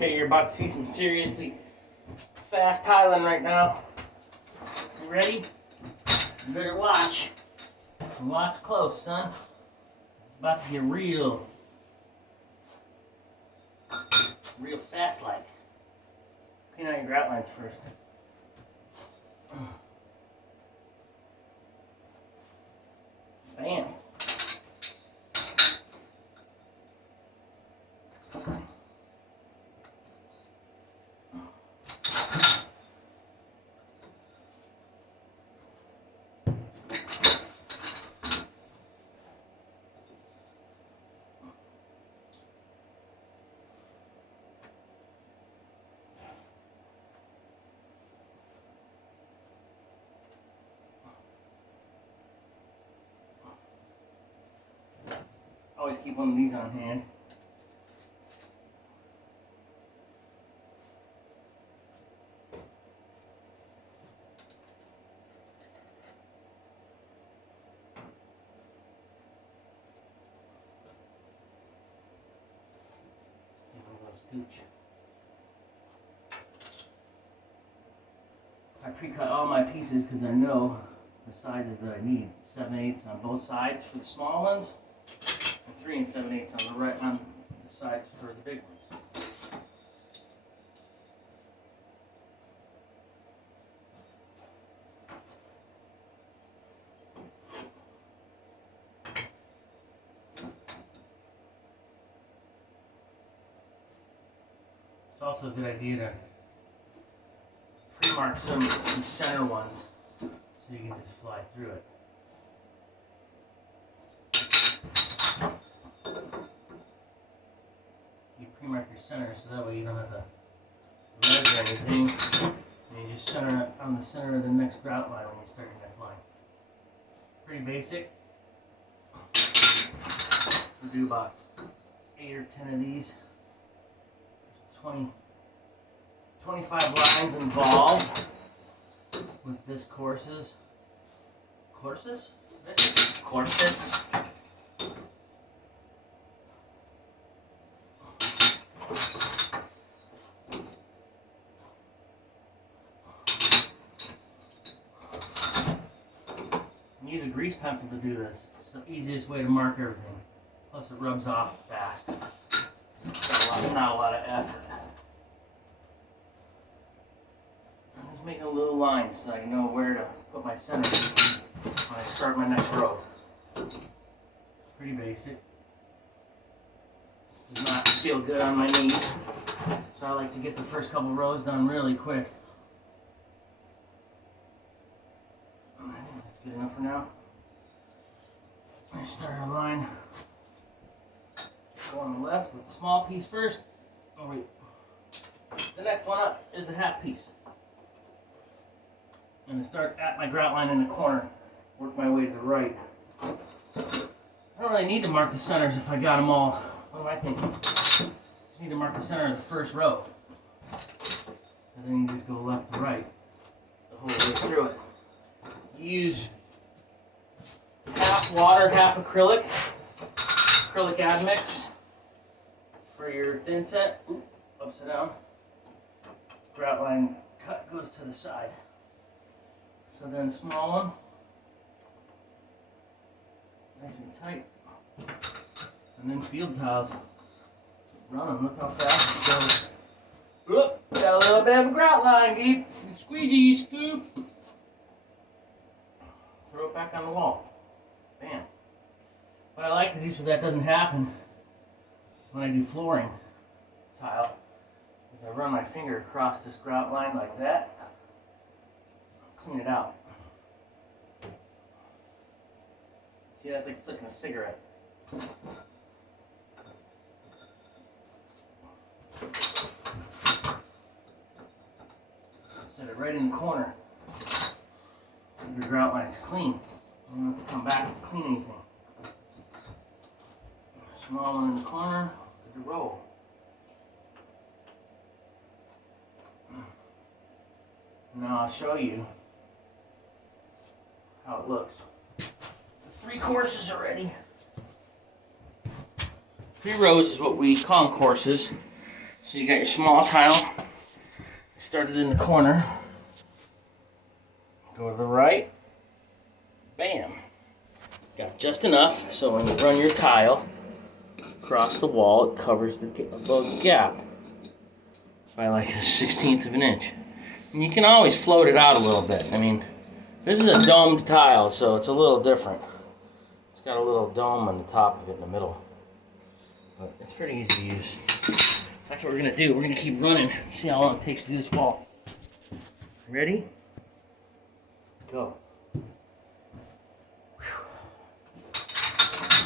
Okay, you're about to see some seriously fast tiling right now. You ready? You better watch. Watch close, son. It's about to get real fast like. Clean out your grout lines first. Bam. Always keep one of these on hand. Scooch. I pre-cut all my pieces because I know the sizes that I need. 7/8 on both sides for the small ones, and 3 7/8 on the right on the sides for the big ones. It's also a good idea to pre-mark some center ones so you can just fly through it. You pre-mark your center so that way you don't have to measure anything, and you just center it on the center of the next grout line when you start your next line. Pretty basic. We'll do about 8 or 10 of these. 25 lines involved with this courses. Courses? This courses. Use a grease pencil to do this. It's the easiest way to mark everything. Plus it rubs off fast. Not a lot of effort. I'm just making a little line so I know where to put my center when I start my next row. Pretty basic. Does not feel good on my knees, so I like to get the first couple rows done really quick. I think that's good enough for now. I start our line. Go on the left with the small piece first. Oh wait. The next one up is a half piece. I'm going to start at my grout line in the corner, work my way to the right. I don't really need to mark the centers if I got them all. What am I thinking? Just need to mark the center of the first row. Because then you just go left to right the whole way through it. Use half water, half acrylic admix for your thin set. Oop, upside down. Grout line cut goes to the side. So then a small one, nice and tight. And then field tiles. Run them, look how fast it goes. Oop, got a little bit of a grout line, dude. Squeegee, scoop. Throw it back on the wall. Bam. What I like to do so that doesn't happen when I do flooring tile is I run my finger across this grout line like that. Clean it out. See, that's like flicking a cigarette. Set it right in the corner. Your grout line is clean. You don't have to come back and clean anything. Small one in the corner, good to roll. Now I'll show you how it looks. The 3 courses are ready. 3 rows is what we call them, courses. So you got your small tile. Started in the corner. Go to the right. Bam. Got just enough so when you run your tile across the wall, it covers the gap by like a 1/16 of an inch. And you can always float it out a little bit. I mean, this is a domed tile, so it's a little different. It's got a little dome on the top of it in the middle. But it's pretty easy to use. That's what we're gonna do. We're gonna keep running. See how long it takes to do this wall. Ready? Go.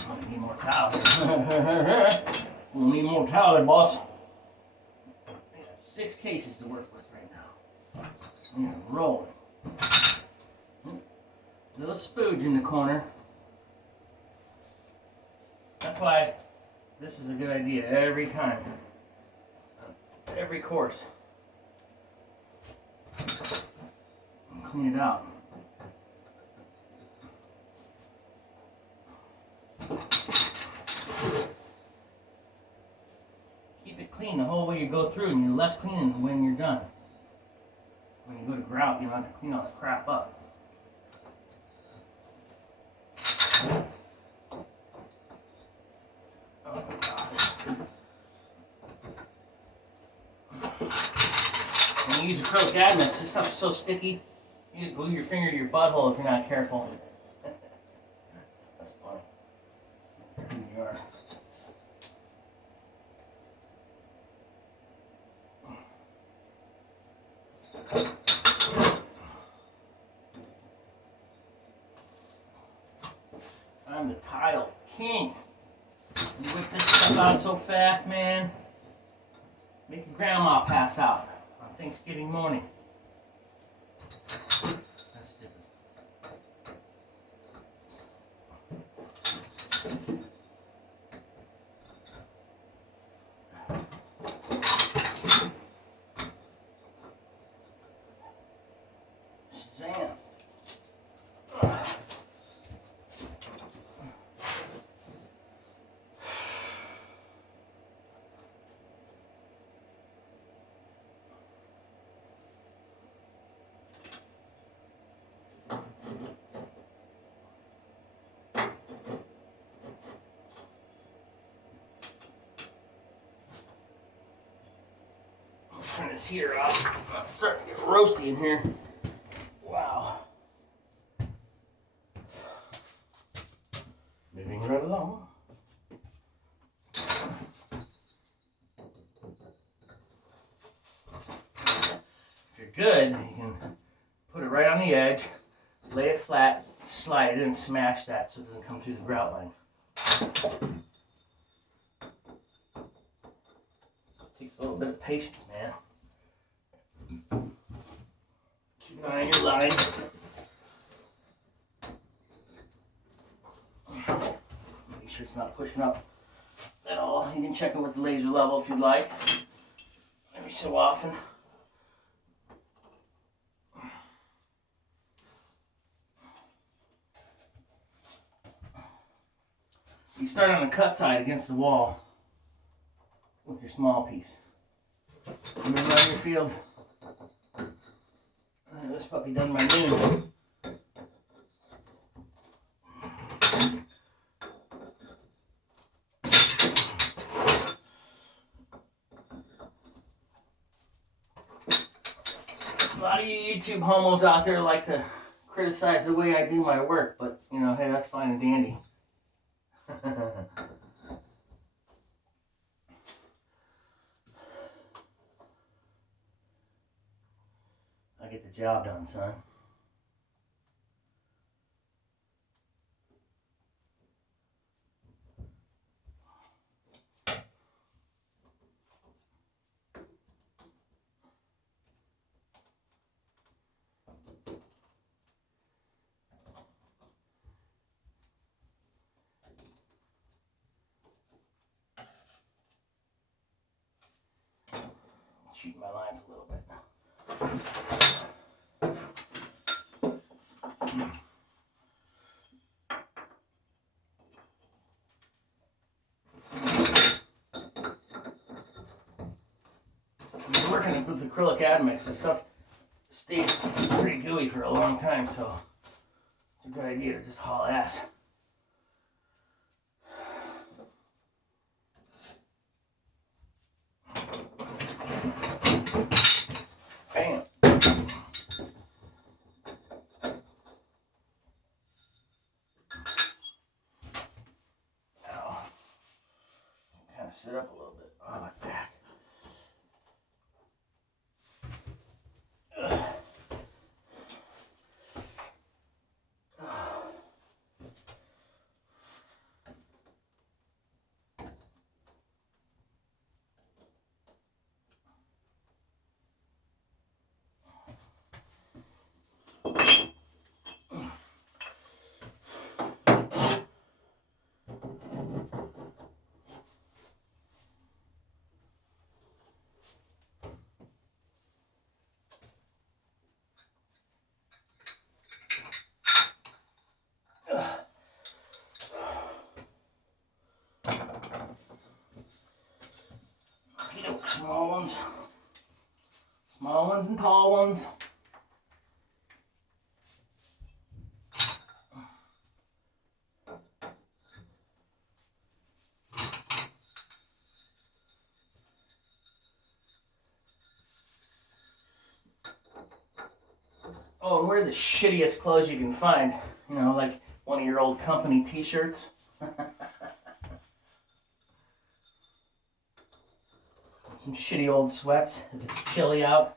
I need more towel. We'll need more towel there, boss. I got 6 cases to work with right now. I'm gonna roll. Little spooge in the corner. That's why this is a good idea every time. Every course. Clean it out. Keep it clean the whole way you go through, and you're less cleaning when you're done. When you go to grout, you don't have to clean all the crap up. Oh my God. When you use acrylic admix, this stuff's so sticky, you glue your finger to your butthole if you're not careful. That's funny. Here you are. I'm the tile king. You whip this stuff out so fast, man. Make your grandma pass out on Thanksgiving morning. That's stupid. Shazam. Turn this heater off. I'm starting to get roasty in here. Wow. Moving right along. If you're good, you can put it right on the edge, lay it flat, slide it in, and smash that so it doesn't come through the grout line. It takes a little bit of patience, man. Keep an eye on your line. Make sure it's not pushing up at all. You can check it with the laser level if you'd like. Every so often. You start on the cut side against the wall with your small piece. And then run your field. This puppy done by noon. A lot of you YouTube homos out there like to criticize the way I do my work, but you know, hey, that's fine and dandy. I get the job done, son. Shoot my lines a little bit. I've been working with acrylic admix. This stuff stays pretty gooey for a long time, so it's a good idea to just haul ass. Bam. Now, kind of sit up a little bit on my back. Small ones and tall ones. Oh, and wear the shittiest clothes you can find. You know, like one of your old company t-shirts. Some shitty old sweats if it's chilly out.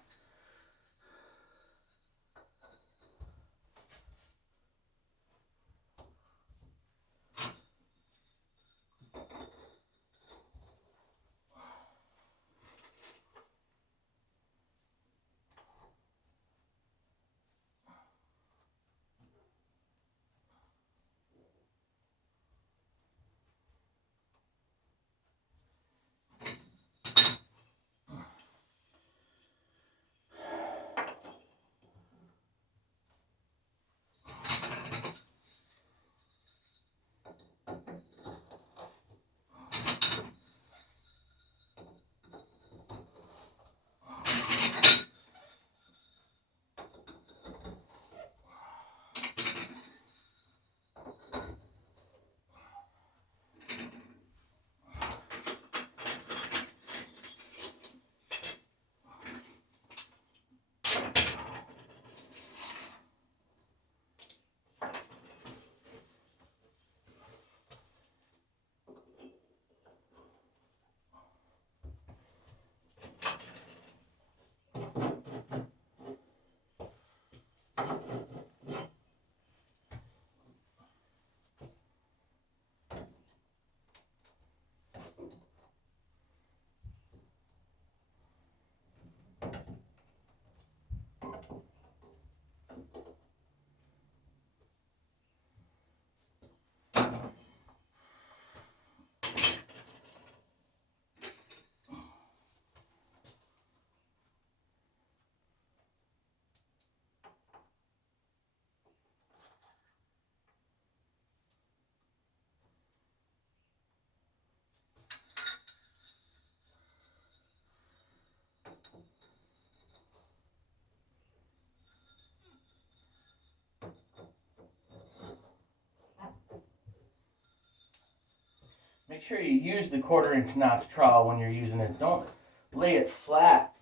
Make sure you use the 1/4 inch notch trowel when you're using it. Don't lay it flat.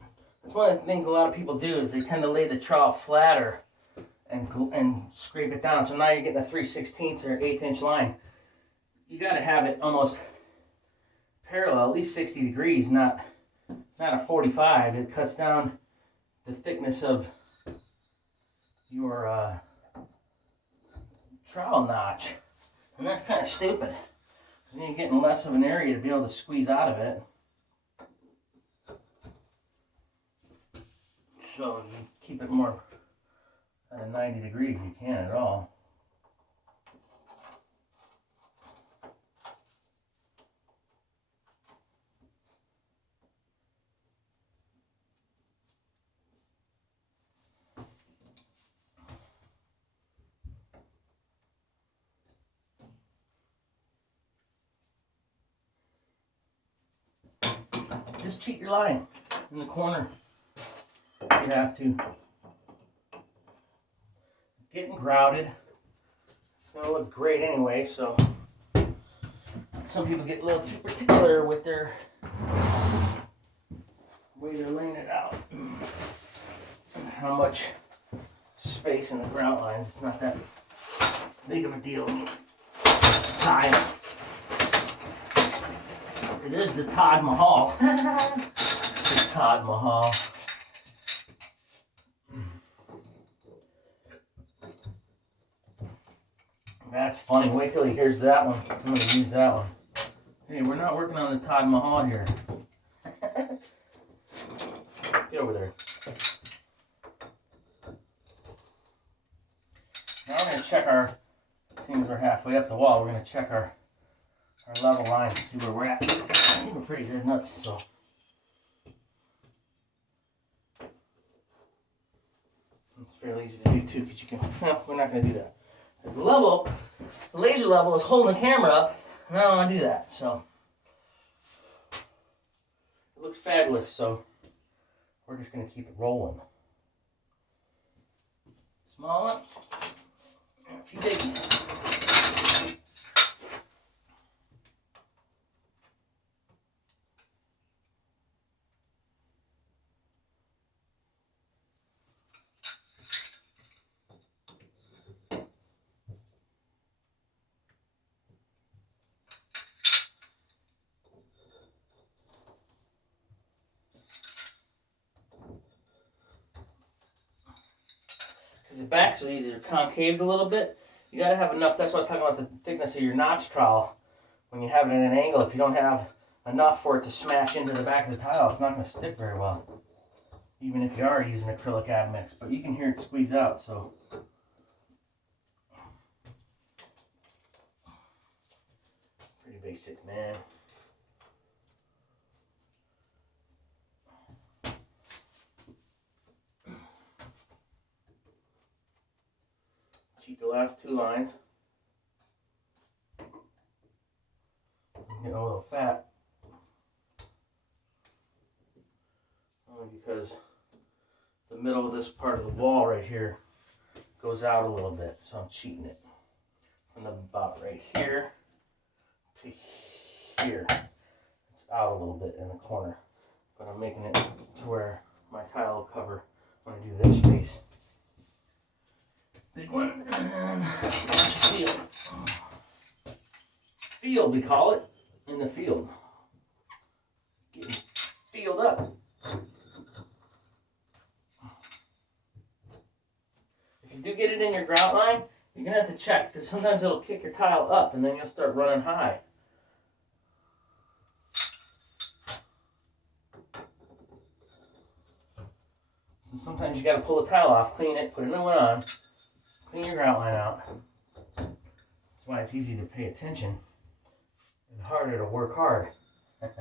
That's one of the things a lot of people do is they tend to lay the trowel flatter and scrape it down. So now you're getting a 3/16 or 1/8 inch line. You got to have it almost parallel, at least 60 degrees, not a 45. It cuts down the thickness of your trowel notch. And that's kind of stupid. Because then you're getting less of an area to be able to squeeze out of it. So you keep it more at a 90 degrees if you can at all. Just cheat your line. in the corner if you have to. It's getting grouted. It's going to look great anyway, so some people get a little too particular with their way they're laying it out. How much space in the grout lines. It's not that big of a deal. Tile. It is the Taj Mahal. The Taj Mahal. That's funny. Wait till he hears that one. I'm going to use that one. Hey, we're not working on the Taj Mahal here. Get over there. Now we're going to check our, seeing as we're halfway up the wall, we're going to check our level line to see where we're at. I think we're pretty good nuts, so. It's fairly easy to do too, because you can, no, we're not going to do that. Because the laser level is holding the camera up, and I don't want to do that, so. It looks fabulous, so we're just going to keep it rolling. Small one, and a few biggies. The backs of these are concaved a little bit. You got to have enough. That's what I was talking about, the thickness of your notch trowel. When you have it at an angle, if you don't have enough for it to smash into the back of the tile, it's not going to stick very well. Even if you are using acrylic admix. But you can hear it squeeze out, so. Pretty basic, man. Cheat the last two lines. I'm getting a little fat. Only because the middle of this part of the wall right here goes out a little bit, so I'm cheating it. From about right here to here. It's out a little bit in the corner, but I'm making it to where my tile will cover when I do this face. Big one, and field. Field, we call it, in the field. Getting field up. If you do get it in your grout line, you're going to have to check, because sometimes it'll kick your tile up, and then you'll start running high. So sometimes you got to pull the tile off, clean it, put a new one on. Clean your grout line out. That's why it's easy to pay attention and harder to work hard. It's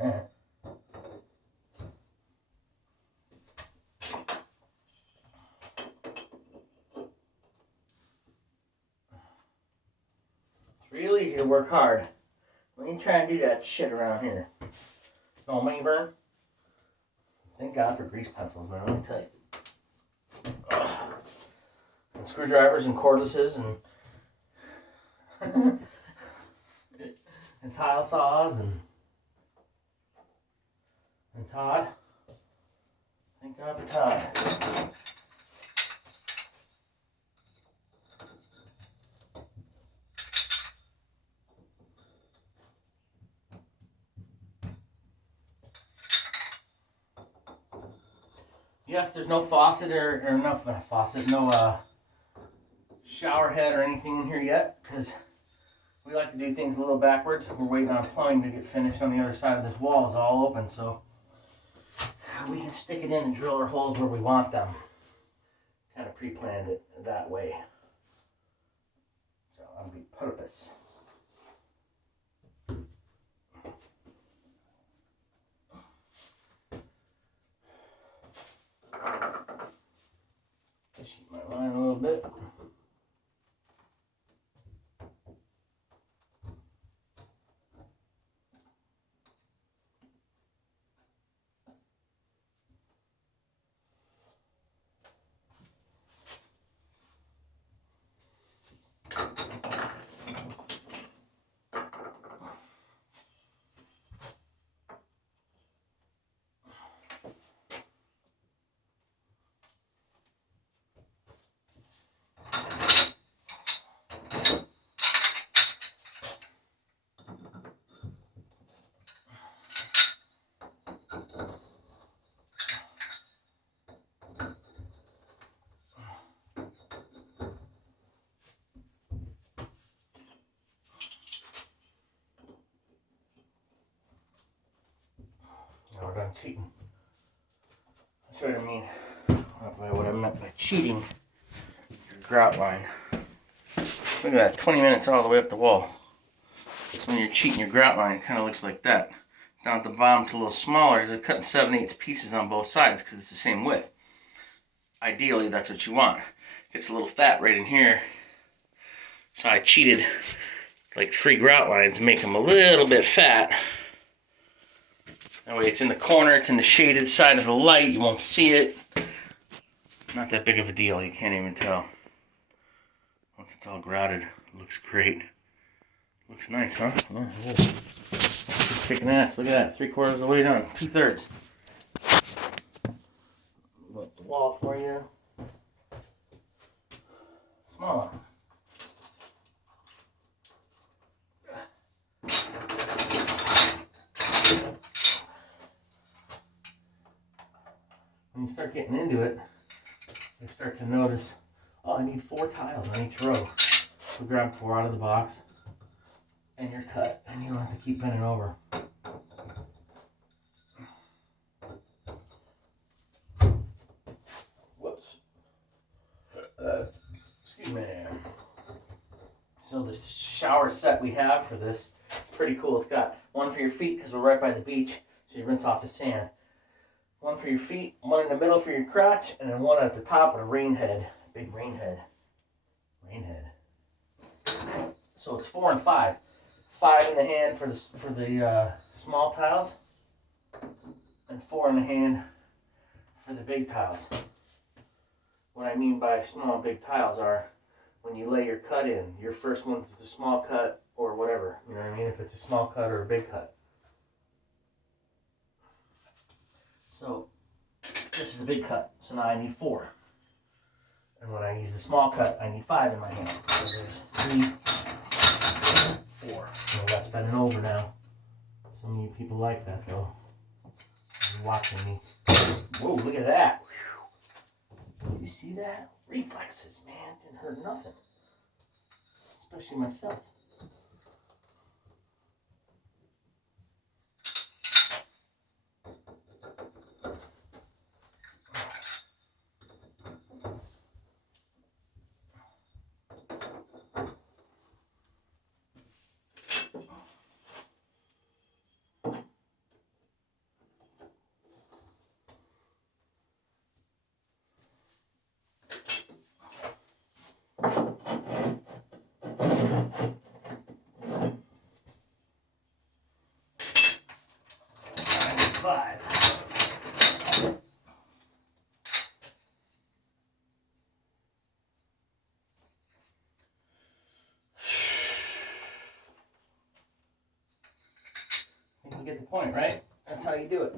real easy to work hard when you try and do that shit around here. No money burn? Thank God for grease pencils, man, let me tell you. And screwdrivers and cordlesses and and tile saws and Todd. Thank God for Todd. Yes, there's no faucet or no faucet, no shower head or anything in here yet, because we like to do things a little backwards. We're waiting on plumbing to get finished on the other side of this wall. It's all open, so we can stick it in and drill our holes where we want them. Kind of pre-planned it that way. So on the purpose. Sheet my line a little bit. Now we're done cheating. That's what I mean. What I meant by cheating. Your grout line. Look at that, 20 minutes all the way up the wall. So when you're cheating your grout line, it kind of looks like that. Down at the bottom, it's a little smaller. They're cutting 7/8 pieces on both sides because it's the same width. Ideally, that's what you want. Gets a little fat right in here. So I cheated like 3 grout lines, make them a little bit fat. That way it's in the corner, it's in the shaded side of the light, you won't see it. Not that big of a deal, you can't even tell. Once it's all grouted, it looks great. Looks nice, huh? Yeah, it is. It's kicking ass, look at that, 3/4 of the way done, 2/3. Look the wall for you. Smaller. When you start getting into it, you start to notice, oh, I need 4 tiles on each row. So grab 4 out of the box, and you're cut, and you don't have to keep bending over. Whoops. Excuse me. So the shower set we have for this is pretty cool. It's got one for your feet because we're right by the beach, so you rinse off the sand. One for your feet, one in the middle for your crotch, and then one at the top with a rain head. Big rain head. Rain head. So it's 4 and 5. 5 in the hand for the small tiles, and 4 in the hand for the big tiles. What I mean by small and big tiles are when you lay your cut in, your first one's the small cut or whatever. You know what I mean? If it's a small cut or a big cut. So this is a big cut, so now I need 4. And when I use a small cut, I need 5 in my hand. So there's 3, 4. No less bending over now. Some of you people like that though. You're watching me. Whoa, look at that. You see that? Reflexes, man. Didn't hurt nothing. Especially myself. You get the point, right? That's how you do it.